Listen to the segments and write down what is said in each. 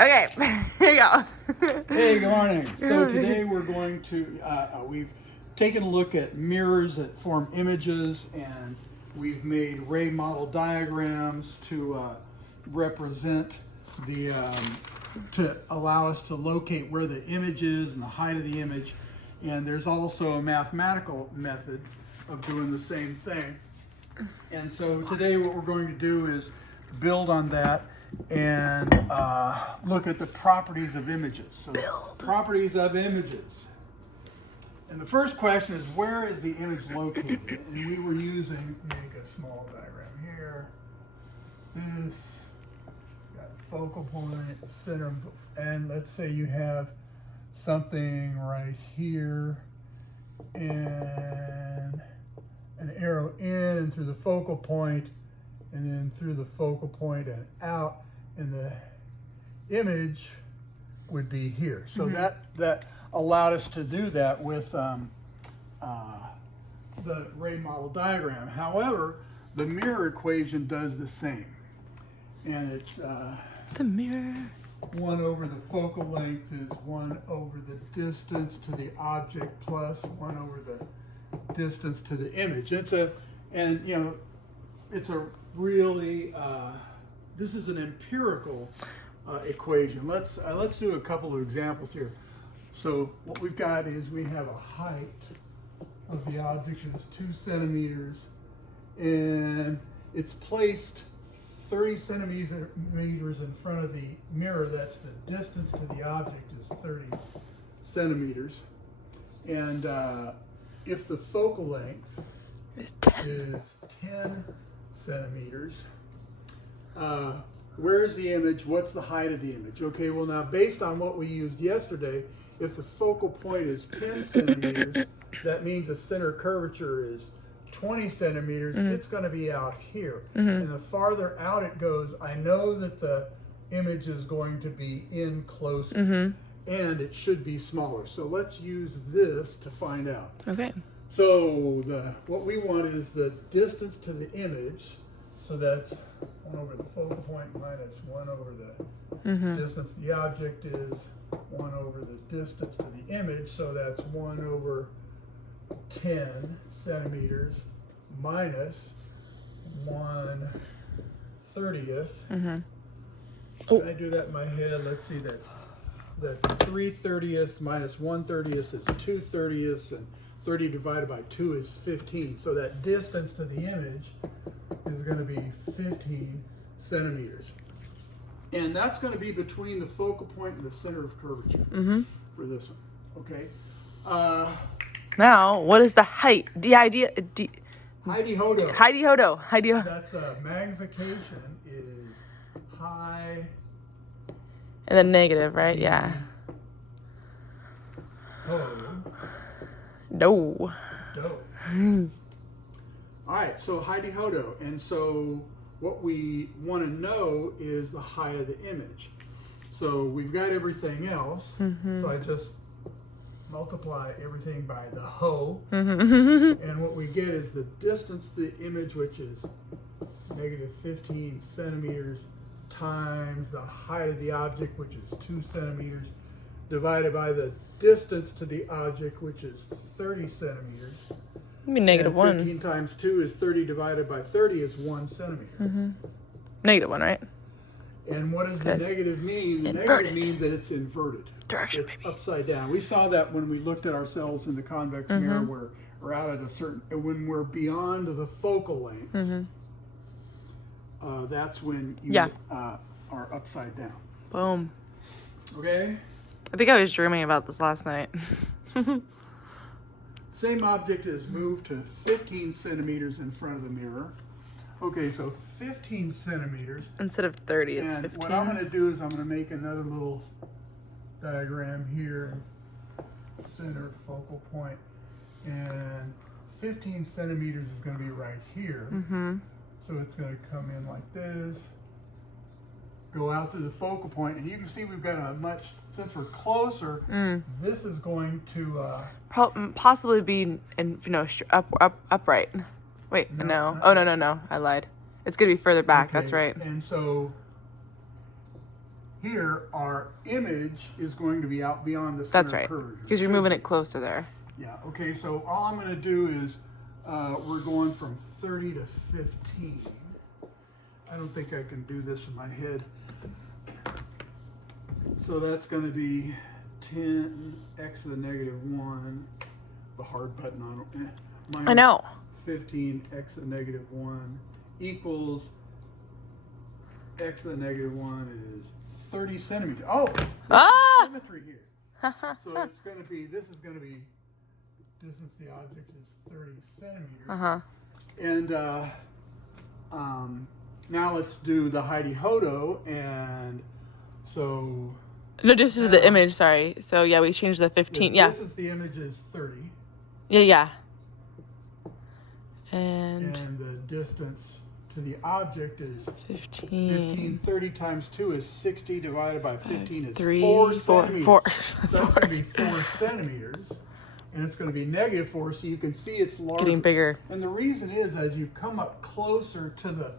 Okay, here you go. Hey, good morning. So today we're going to, we've taken a look at mirrors that form images, and we've made ray model diagrams to represent the, to allow us to locate where the image is and the height of the image. And there's also a mathematical method of doing the same thing. And so today what we're going to do is build on that and look at the properties of images. So properties of images. And the first question is, where is the image located? And we were using, make a small diagram here. This, got focal point, center, and let's say you have something right here and an arrow in and through the focal point, and then through the focal point and out, and the image would be here. So that allowed us to do that with the ray model diagram. However, the mirror equation does the same, and it's The mirror. 1 over the focal length is 1 over the distance to the object plus 1 over the distance to the image. It's a really this is an empirical equation. Let's do a couple of examples here. So what we've got is we have a height of the object is 2 centimeters, and it's placed 30 centimeters in front of the mirror. That's the distance to the object is 30 centimeters. And if the focal length It's is 10 centimeters, where's the image? What's the height of the image? Okay, well now based on what we used yesterday, if the focal point is 10 centimeters, that means the center curvature is 20 centimeters, it's going to be out here. And the farther out it goes, I know that the image is going to be in closer, and it should be smaller. So let's use this to find out. Okay. So what we want is the distance to the image. So that's 1 over the focal point minus 1 over the distance. The object is 1 over the distance to the image. So that's 1 over 10 centimeters minus 1/30th. Can I do that in my head? Let's see, that's 3/30ths minus 1/30th is 2/30ths, and 30 divided by 2 is 15. So that distance to the image is going to be 15 centimeters. And that's going to be between the focal point and the center of curvature for this one. Okay. Now, what is the height? Heidi Hodo. Heidi Hodo. Heidi Hodo. That's magnification is high. And then negative, right? Yeah. No. All right, so Heidi Hodo. And so what we want to know is the height of the image. So we've got everything else. So I just multiply everything by the ho. And what we get is the distance to the image, which is negative 15 centimeters, times the height of the object, which is 2 centimeters, divided by the distance to the object, which is 30 centimeters. It'd be negative 1. 15 times 2 is 30 divided by 30 is 1 centimeter. Negative 1, right? And what does the negative mean? The negative means that it's inverted. Direction, it's baby. upside down. We saw that when we looked at ourselves in the convex mirror, where we're out at a certain, when we're beyond the focal length, that's when you are upside down. Boom. Okay? I think I was dreaming about this last night. Same object is moved to 15 centimeters in front of the mirror. Okay, so 15 centimeters. Instead of 30, it's And 15. what I'm going to do is I'm going to make another little diagram here. Center focal point. And 15 centimeters is going to be right here. So it's going to come in like this. Go out to the focal point, and you can see we've got a much, since we're closer, this is going to possibly be upright. Wait, no. Oh, no. I lied. It's going to be further back. okay. That's right. And so here our image is going to be out beyond the center That's right. curve. Because you're moving it closer there. Yeah, okay, so all I'm gonna do is, we're going from 30 to 15. I don't think I can do this in my head. So that's gonna be 10x to the negative 1, the hard button on it. I know. 15x to the negative 1 equals x to the negative 1 is 30 centimeters. Oh, Ah! symmetry here. So it's going to be, this is going to be, distance to the object is 30 centimeters. Uh-huh. And now let's do the Heidi Hodo. And so. No, this is the image, sorry. So, yeah, we changed the 15. Yeah. Distance to the image is 30. Yeah. And the distance to the object is 15. 15. 30 times 2 is 60 divided by 15 is 3, 4 centimeters. 4. So that's going to be 4 centimeters. And it's going to be negative 4, so you can see it's larger. Getting bigger. And the reason is, as you come up closer to the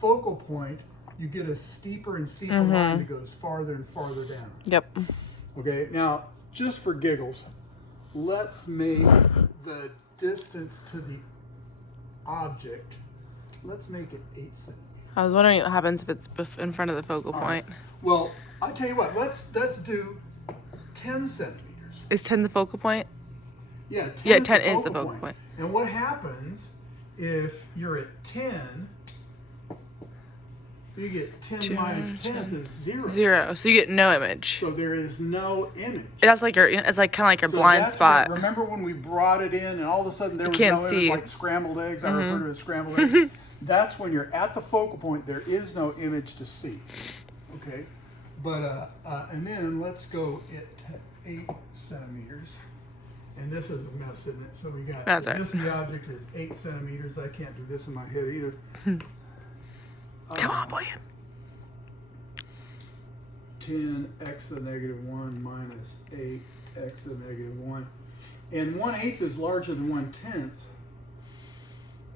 focal point, you get a steeper and steeper line that goes farther and farther down. Yep. Okay, now, just for giggles, let's make the distance to the object, let's make it 8 centimeters. I was wondering what happens if it's in front of the focal point. Right. Well, I tell you what, let's do 10 centimeters. Is 10 the focal point? Yeah, 10, Yeah, is, 10 the is the focal point. And what happens if you're at 10, you get 10 minus 10 is 0. 0. So you get no image. So there is no image. That's like it's like kind of like your So blind that's spot. remember when we brought it in and all of a sudden there was can't no see. image, like scrambled eggs? I refer to it as scrambled eggs. That's when you're at the focal point, there is no image to see. Okay? But, and then let's go at 8 centimeters. And this is a mess, isn't it? So we got, That's right. this the object is 8 centimeters. I can't do this in my head either. Come on, boy. 10x to the negative 1 minus 8x to the negative 1. And 1/8 is larger than 1/10.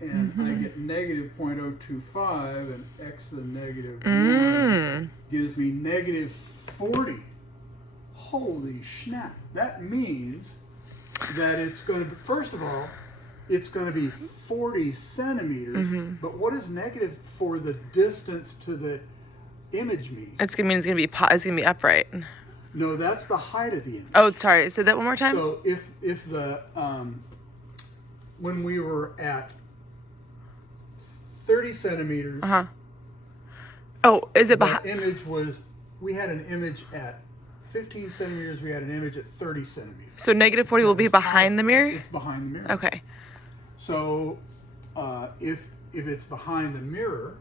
And I get negative 0.025, and x to the negative 1 gives me negative 40. Holy snap. That means that it's going to be, first of all, it's going to be 40 centimeters. But what is negative for the distance to the image mean? It's gonna be upright. No, that's the height of the image. Oh, sorry. Say that one more time. So if the when we were at 30 centimeters, Oh, is it the behind? image was, we had an image at 15 centimeters, we had an image at 30 centimeters. So negative 40 will be behind the mirror. It's behind the mirror. Okay. So if it's behind the mirror,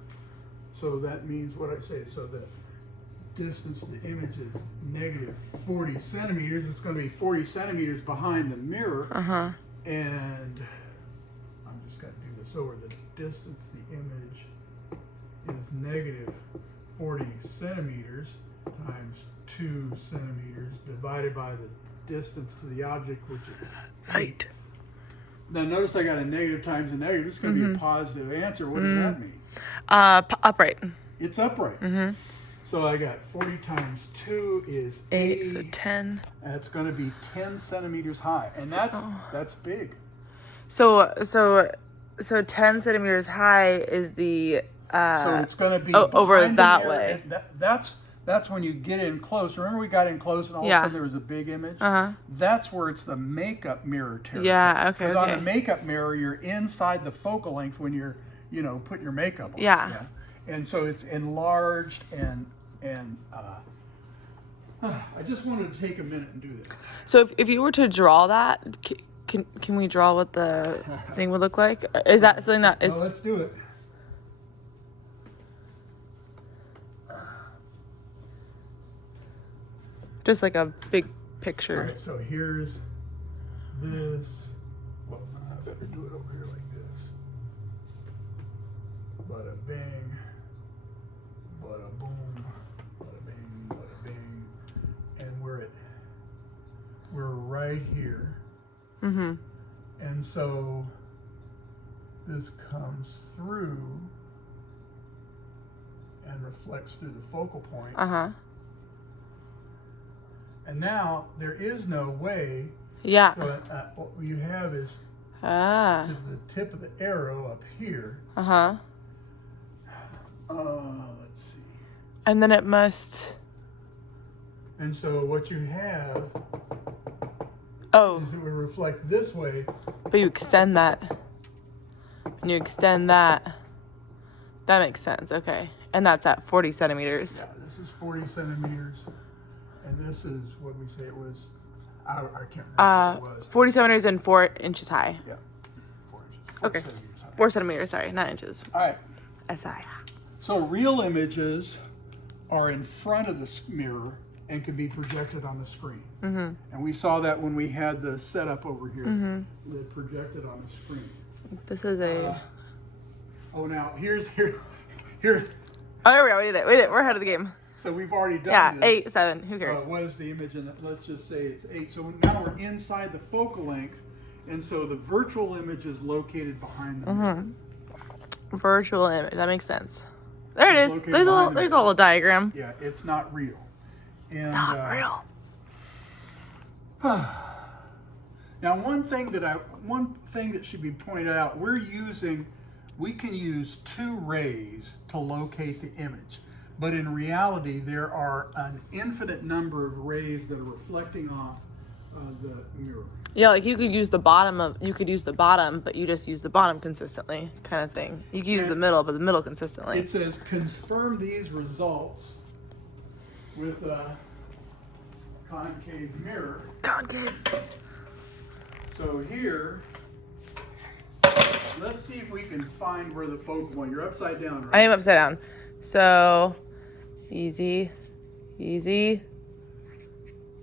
so that means what I say, so the distance to the image is negative 40 centimeters. It's going to be 40 centimeters behind the mirror. And I'm just going to do this over. The distance to the image is negative 40 centimeters times 2 centimeters divided by the distance to the object, which is 8. Now notice I got a negative times a negative. This is going to be a positive answer. What does that mean? Upright. It's upright. So I got 40 times 2 is 8. So 10. That's going to be 10 centimeters high, and that's big. So 10 centimeters high is the. So it's going to be over behind the that mirror, way. and that's when you get in close. Remember we got in close, and all of a sudden there was a big image. That's where it's the makeup mirror territory. Yeah. Okay. Because on the makeup mirror, you're inside the focal length when you're, putting your makeup on. Yeah. And so it's enlarged and I just wanted to take a minute and do this. So if you were to draw that, can we draw what the thing would look like? Is that something that is? Well, let's do it. Just like a big picture. All right, so here's this. Well, I better do it over here like this. Bada bang, bada boom, bada bang, bada bang, and we're right here. And so this comes through and reflects through the focal point. And now there is no way. Yeah. So what you have is Ah. to the tip of the arrow up here. Uh-huh. Let's see. And then it must... And so what you have Oh, is it will reflect this way. but you extend that. And you extend that. That makes sense. Okay. And that's at 40 centimeters. Yeah, this is 40 centimeters. And this is what we say it was. I can't remember what it was. 40 centimeters and 4 inches high. Yeah. 4 inches. 4 Okay. centimeters high. 4 centimeters, sorry, not inches. All right. SI. So real images are in front of the mirror and can be projected on the screen. Mm-hmm. And we saw that when we had the setup over here. Mm-hmm. That projected on the screen. This is a... Now here's Oh, here we go. We did it. We're ahead of the game. So we've already done Yeah, this. 8, 7. Who cares? What is the image? And let's just say it's 8. So now we're inside the focal length, and so the virtual image is located behind the mirror. Virtual image. That makes sense. There it is. located There's behind the a mirror. little diagram. Yeah, it's not real. And, Not real. Now, one thing that should be pointed out: we can use 2 rays to locate the image, but in reality, there are an infinite number of rays that are reflecting off the mirror. Yeah, like you could use the bottom, but you just use the bottom consistently, kind of thing. You could use the middle, but the middle consistently. It says confirm these results with a concave mirror. Concave. So here, let's see if we can find where the focal point. You're upside down, right? I am upside down. So, easy.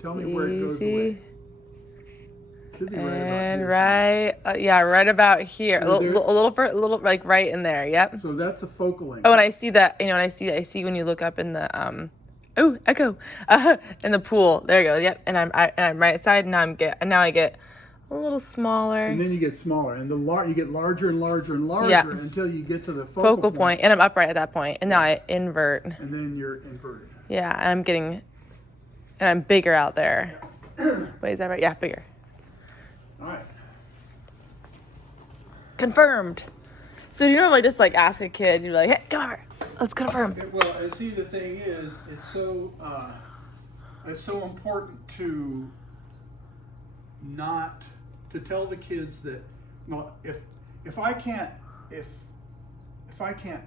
Tell me where it goes away. Should be right about And here. right about here. A there- little like right in there. Yep. So that's the focal length. Oh, and I see that. You know, and I see when you look up in the echo in the pool. There you go. Yep. And I'm right side. Now I get a little smaller. And then you get smaller, and you get larger and larger and larger Yeah. until you get to the Focal point, and I'm upright at that point, and now I invert. And then you're inverted. Yeah, and I'm bigger out there. Wait, is that right? Yeah, bigger. All right. Confirmed. So you normally just like ask a kid, you're like, hey, come over, let's confirm. Well, and see, the thing is, it's so important to tell the kids that, well, if I can't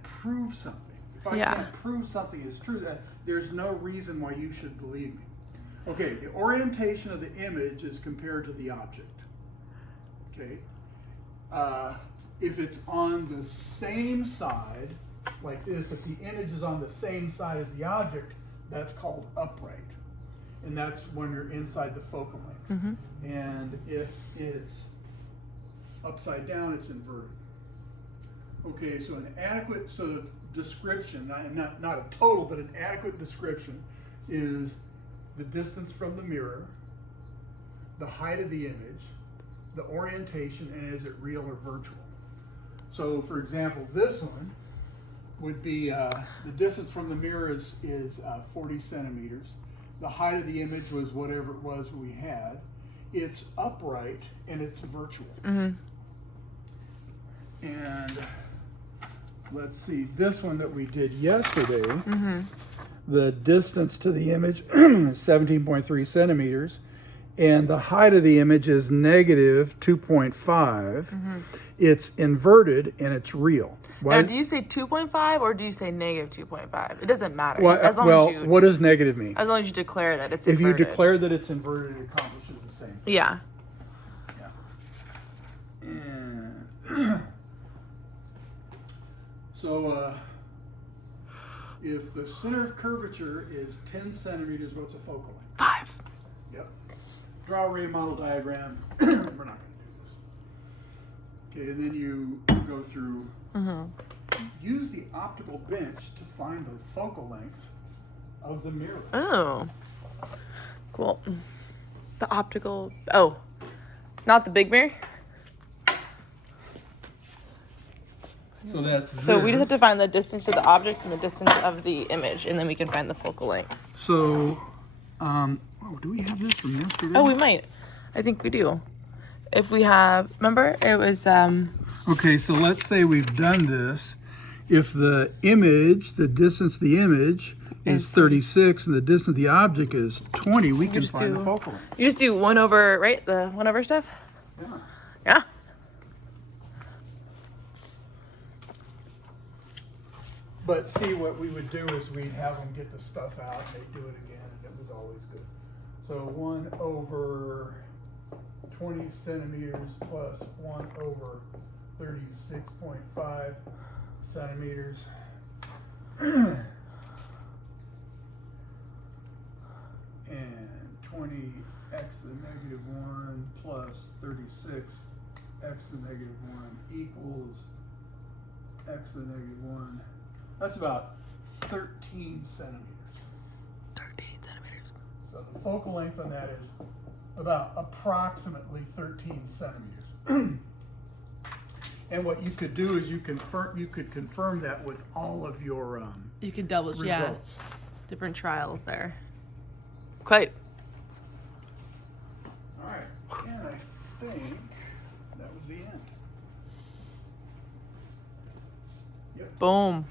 prove something, if I can't prove something is true, that there's no reason why you should believe me. Okay, the orientation of the image is compared to the object. Okay, if it's on the same side, like this, if the image is on the same side as the object, that's called upright. And that's when you're inside the focal length. Mm-hmm. And if it's upside down, it's inverted. Okay, so the description, not a total, but an adequate description is the distance from the mirror, the height of the image, the orientation, and is it real or virtual? So, for example, this one would be the distance from the mirror is 40 centimeters. The height of the image was whatever it was we had. It's upright and it's virtual. Mm-hmm. And let's see, this one that we did yesterday, the distance to the image is 17.3 centimeters. And the height of the image is negative 2.5. It's inverted and it's real. Now, do you say 2.5 or do you say negative 2.5? It doesn't matter. What does negative mean? As long as you declare that it's If inverted. you declare that it's inverted, it accomplishes the same thing. Yeah. And so if the center of curvature is 10 centimeters, what's a focal length? 5. Yep. Draw a ray model diagram. We're not going to do this. Okay, and then you go through. Use the optical bench to find the focal length of the mirror. Oh. Cool. The optical. Oh. Not the big mirror? So we just have to find the distance to the object and the distance of the image, and then we can find the focal length. So, Oh, do we have this from yesterday? Oh, we might. I think we do. If we have, remember, it was, Okay, so let's say we've done this. If the image, the distance of the image is 36 and the distance of the object is 20, we can just find the do- focal length. you just do 1 over, right? The 1 over stuff? Yeah. Yeah. But see, what we would do is we'd have them get the stuff out and they'd do it again, and it was always good. So 1 over 20 centimeters plus 1 over 36.5 centimeters. And 20x to the negative 1 plus 36x to the negative 1 equals x to the negative 1. That's about 13 centimeters. 13 centimeters. So the focal length on that is about approximately 13 centimeters. And what you could do is you could confirm that with all of your You could double, results. different trials there. Quite. All right, and I think that was the end. Yep. Boom.